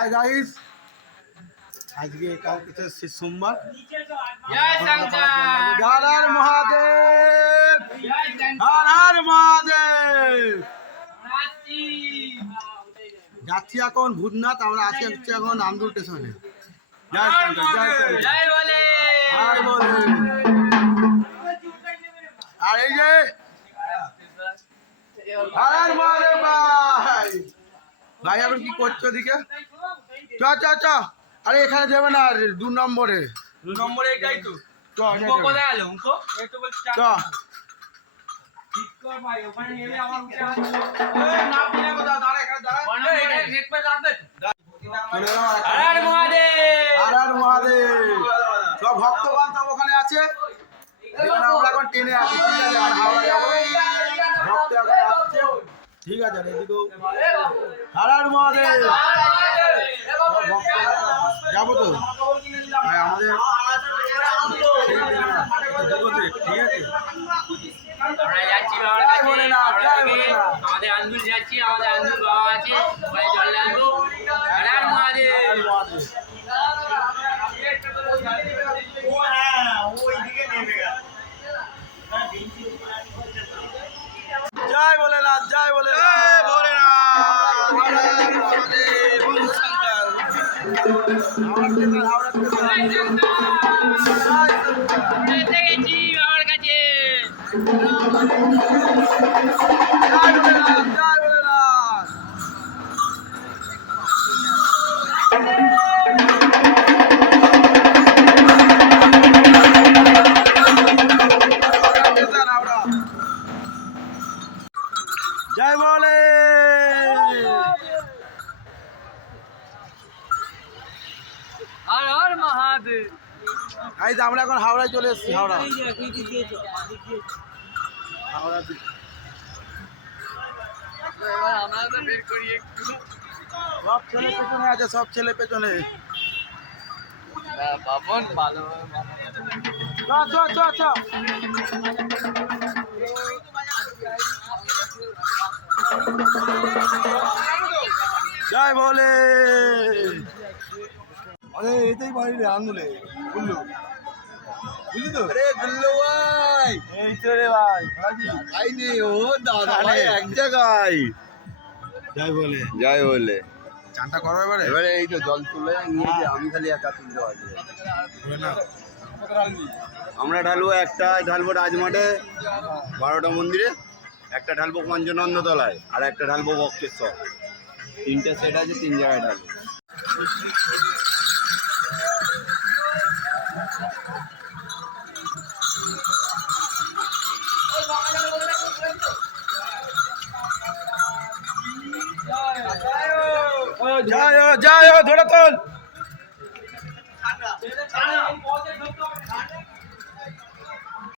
Hi guys, আজকে কালকে শেষ সোমবার। হর হর মহাদেব, হর হর মহাদেব। যাচ্ছি এখন ভূতনাথ, আমরা আছি হচ্ছে এখন আন্দুল স্টেশনে। জয় শঙ্কর, জয় শঙ্কর, জয় বলে, জয় বলে। আর এই যে হর হর মহাদেব ভাই, ভাই এখন কি করছো দিকে? চ চ চ, আরে এখানে যাবে না, 2 নম্বরে, 2 নম্বরে এটাই তো। চ কোথায় গেল উনকো? এই তো বলছি চ। ঠিক কর ভাই, ওখানে নেমে আমার উঠে আসো। এই না বিনা কথা দাঁড়া, এখানে দাঁড়া। এটা নেট পে লাগবে তো। হর হর মহাদেব, হর হর মহাদেব। সব ভক্তগণ সব ওখানে আছে, এখানে আমরা এখন ট্রেনে আছি। ঠিক আছে, আমরা হাওড়া যাবো, ভক্ত এখন আসছে। ঠিক আছে, এদিকেও হর হর মহাদেব। যাবো তো ভাই, আমাদের ঠিক আছে। আমরা যাচ্ছি বাবার কাছে, আমাদের আন্দুল যাচ্ছি, আমাদের আন্দুল বাবা আছে, ওখানে জল ঢালবো। হর হর মহাদেব। জয় ভোলেনাথ, জয় ভোলেনাথ, ভোলেনাথ। এসে গেছি বাবার কাছে। জয় ভোলেনাথ, জয় ভোলেনাথ। জয় বলে। হর হর মহাদেব। এই যে আমরা এখন হাওড়ায় চলে এসেছি, হাওড়া। হাওড়া আমরা তো বের করি একটু। সব ছেলে পেছনে আছে, সব ছেলে পেছনে। বাবন ভালো চ চ চ চ। জয় বলে। আরে এটাই বাড়ি রে, আন্দুলে গুল্লু, বুঝলি তো? আরে গুল্লু ভাই, এই তো রে ভাই, আইনি ও দাদা ভাই এক জায়গায়। জয় বলে, জয় বলে। চানটা করো এবারে। এবারে এই তো জল তুলে নিয়ে যে আমি খালি একা তুলতে পারবো। আমরা ঢালবো, একটা ঢালবো রাজমাঠে 12টা মন্দিরে, একটা ঢালবো পঞ্চনন্দতলায়, আর একটা ঢালবো বক্রেশ্বর। 3টে সেট আছে, 3 জায়গায় ঢালবো। জয় জয়, ধরে তোল।